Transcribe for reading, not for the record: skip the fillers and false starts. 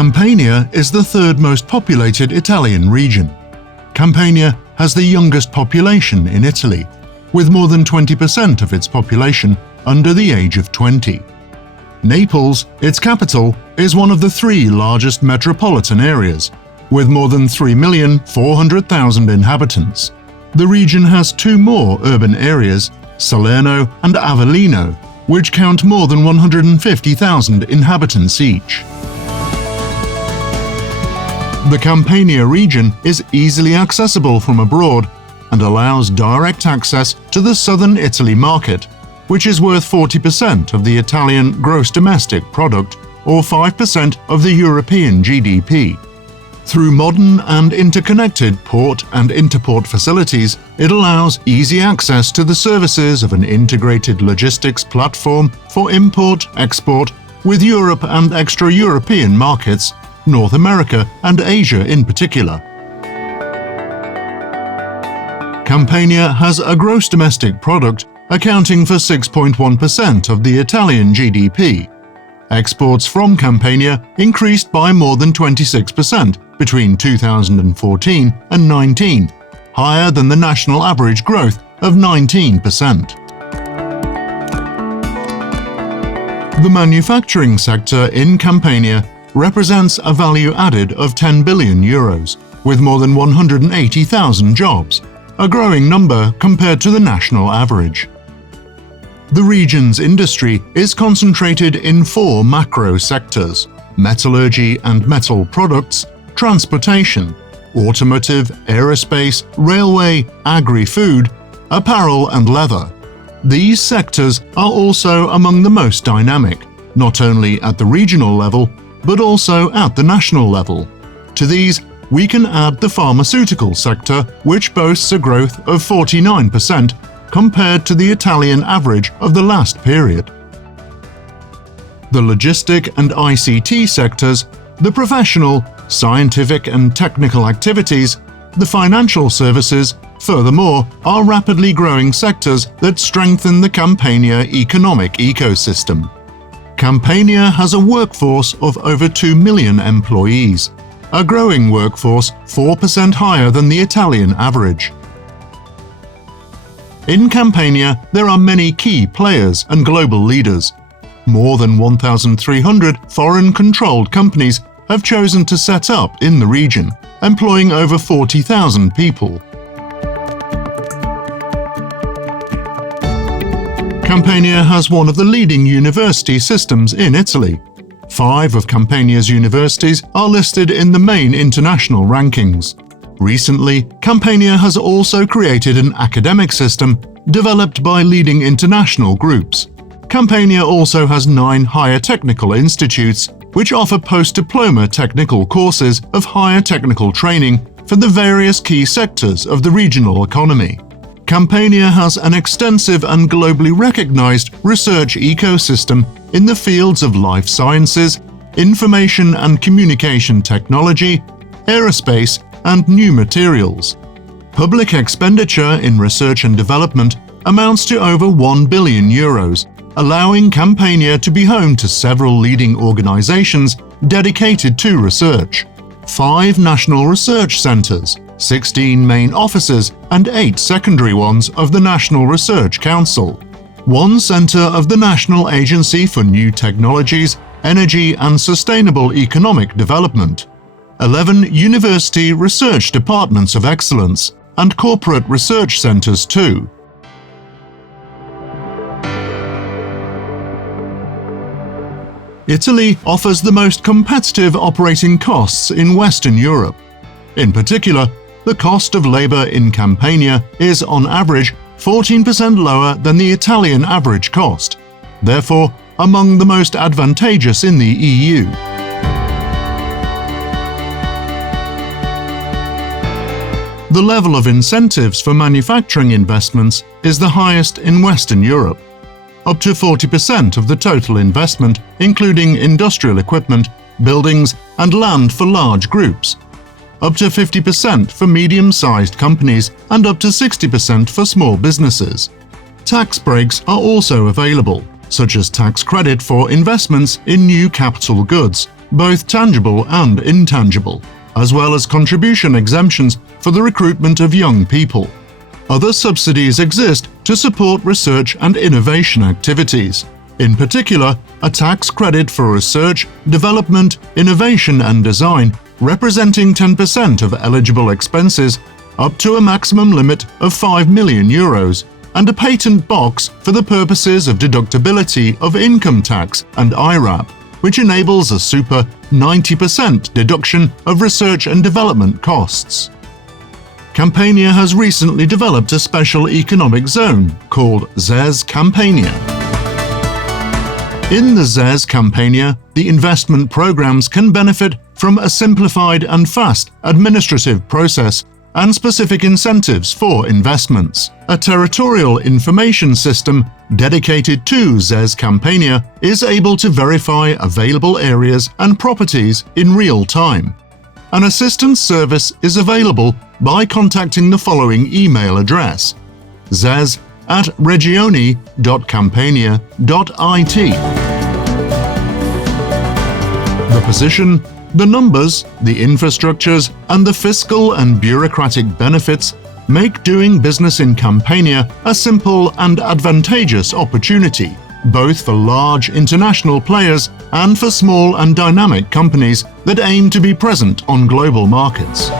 Campania is the third most populated Italian region. Campania has the youngest population in Italy, with more than 20% of its population under the age of 20. Naples, its capital, is one of the three largest metropolitan areas, with more than 3,400,000 inhabitants. The region has two more urban areas, Salerno and Avellino, which count more than 150,000 inhabitants each. The Campania region is easily accessible from abroad and allows direct access to the southern Italy market, which is worth 40% of the Italian gross domestic product or 5% of the European GDP. Through modern and interconnected port and interport facilities, it allows easy access to the services of an integrated logistics platform for import-export with Europe and extra-European markets, North America and Asia in particular. Campania has a gross domestic product accounting for 6.1% of the Italian GDP. Exports from Campania increased by more than 26% between 2014 and 19, higher than the national average growth of 19%. The manufacturing sector in Campania represents a value added of 10 billion euros, with more than 180,000 jobs, a growing number compared to the national average. The region's industry is concentrated in four macro sectors: metallurgy and metal products, transportation, automotive, aerospace, railway, agri-food, apparel and leather. These sectors are also among the most dynamic, not only at the regional level, but also at the national level. To these, we can add the pharmaceutical sector, which boasts a growth of 49% compared to the Italian average of the last period. The logistic and ICT sectors, the professional, scientific and technical activities, the financial services, furthermore, are rapidly growing sectors that strengthen the Campania economic ecosystem. Campania has a workforce of over 2 million employees, a growing workforce 4% higher than the Italian average. In Campania, there are many key players and global leaders. More than 1,300 foreign-controlled companies have chosen to set up in the region, employing over 40,000 people. Campania has one of the leading university systems in Italy. 5 of Campania's universities are listed in the main international rankings. Recently, Campania has also created an academic system developed by leading international groups. Campania also has 9 higher technical institutes, which offer post-diploma technical courses of higher technical training for the various key sectors of the regional economy. Campania has an extensive and globally recognized research ecosystem in the fields of life sciences, information and communication technology, aerospace, and new materials. Public expenditure in research and development amounts to over 1 billion euros, allowing Campania to be home to several leading organizations dedicated to research. 5 national research centers, 16 main offices and 8 secondary ones of the National Research Council, 1 center of the National Agency for New Technologies, Energy and Sustainable Economic Development, 11 university research departments of excellence, and corporate research centers too. Italy offers the most competitive operating costs in Western Europe. In particular, the cost of labor in Campania is, on average, 14% lower than the Italian average cost, therefore among the most advantageous in the EU. The level of incentives for manufacturing investments is the highest in Western Europe. Up to 40% of the total investment, including industrial equipment, buildings, and land for large groups. Up to 50% for medium-sized companies and up to 60% for small businesses. Tax breaks are also available, such as tax credit for investments in new capital goods, both tangible and intangible, as well as contribution exemptions for the recruitment of young people. Other subsidies exist to support research and innovation activities. In particular, a tax credit for research, development, innovation and design representing 10% of eligible expenses up to a maximum limit of €5 million, and a patent box for the purposes of deductibility of income tax and IRAP, which enables a super 90% deduction of research and development costs. Campania has recently developed a special economic zone called ZES Campania. In the ZES Campania, the investment programs can benefit from a simplified and fast administrative process and specific incentives for investments. A territorial information system dedicated to ZES Campania is able to verify available areas and properties in real time. An assistance service is available by contacting the following email address: zez@regioni.campania.it. The position, the numbers, the infrastructures, and the fiscal and bureaucratic benefits make doing business in Campania a simple and advantageous opportunity, both for large international players and for small and dynamic companies that aim to be present on global markets.